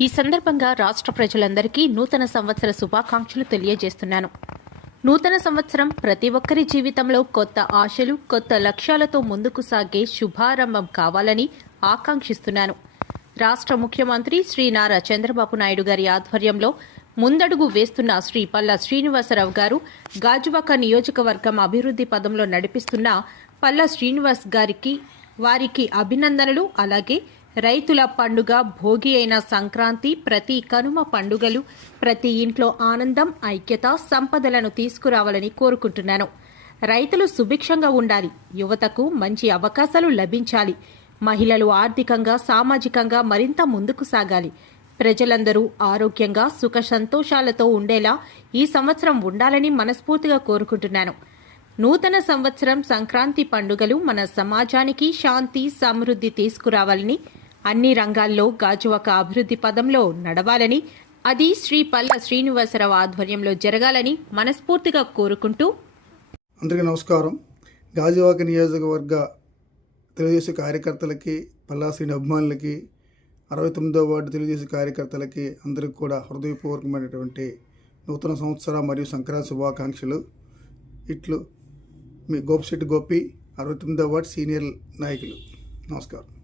ఈ సందర్భంగా రాష్ట్ర ప్రజలందరికీ నూతన సంవత్సర శుభాకాంక్షలు తెలియజేస్తున్నాను. నూతన సంవత్సరం ప్రతి ఒక్కరి జీవితంలో కొత్త ఆశలు కొత్త లక్ష్యాలతో ముందుకు సాగే శుభారంభం కావాలని ఆకాంక్షిస్తున్నాను. రాష్ట్ర ముఖ్యమంత్రి శ్రీ నారా చంద్రబాబు నాయుడు గారి ఆధ్వర్యంలో ముందడుగు వేస్తున్న శ్రీ పల్లా శ్రీనివాసరావు గారు గాజువాక నియోజకవర్గం అభివృద్ధి పదంలో నడిపిస్తున్న పల్లా శ్రీనివాస్ గారికి వారికి అభినందనలు అలాగే రైతుల పండుగ భోగి అయిన సంక్రాంతి ప్రతి కనుమ పండుగలు ప్రతి ఇంట్లో ఆనందం ఐక్యత సంపదలను తీసుకురావాలని కోరుకుంటున్నాను. రైతులు సుభిక్షంగా ఉండాలి. యువతకు మంచి అవకాశాలు లభించాలి. మహిళలు ఆర్థికంగా సామాజికంగా మరింత ముందుకు సాగాలి. ప్రజలందరూ ఆరోగ్యంగా సుఖ సంతోషాలతో ఉండేలా ఈ సంవత్సరం ఉండాలని మనస్ఫూర్తిగా కోరుకుంటున్నాను. నూతన సంవత్సరం సంక్రాంతి పండుగలు మన సమాజానికి శాంతి సమృద్ధి తీసుకురావాలని అన్ని రంగాల్లో గాజువాక అభివృద్ధి పదంలో నడవాలని అది శ్రీ పల్ల శ్రీనివాసరావు ఆధ్వర్యంలో జరగాలని మనస్ఫూర్తిగా కోరుకుంటూ అందరికీ నమస్కారం. గాజువాక నియోజకవర్గ తెలుగుదేశం కార్యకర్తలకి పల్లాశ్రీని అభిమానులకి అరవై తొమ్మిదో వార్డు తెలుగుదేశం కార్యకర్తలకి అందరికీ కూడా హృదయపూర్వకమైనటువంటి నూతన సంవత్సర మరియు సంక్రాంతి శుభాకాంక్షలు. ఇట్లు మీ గోపిశెట్టి గోపి అరవై తొమ్మిదో వార్డు సీనియర్ నాయకులు. నమస్కారం.